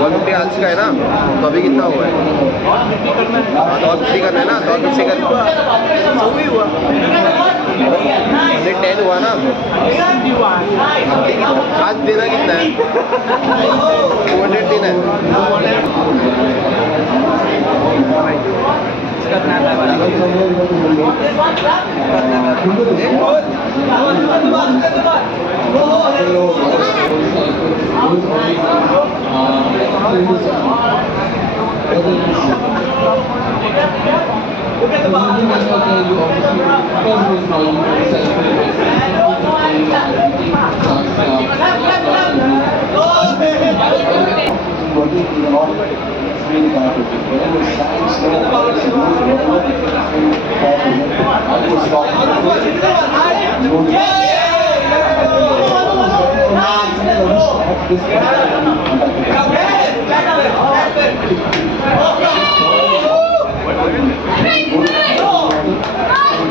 150 आज का है ना, तो अभी कितना हुआ है? हाँ, तो और 50 करना है ना, तो और 50 कर 110 हुआ ना। आज देना कितना है? 200 देना है। Yeah!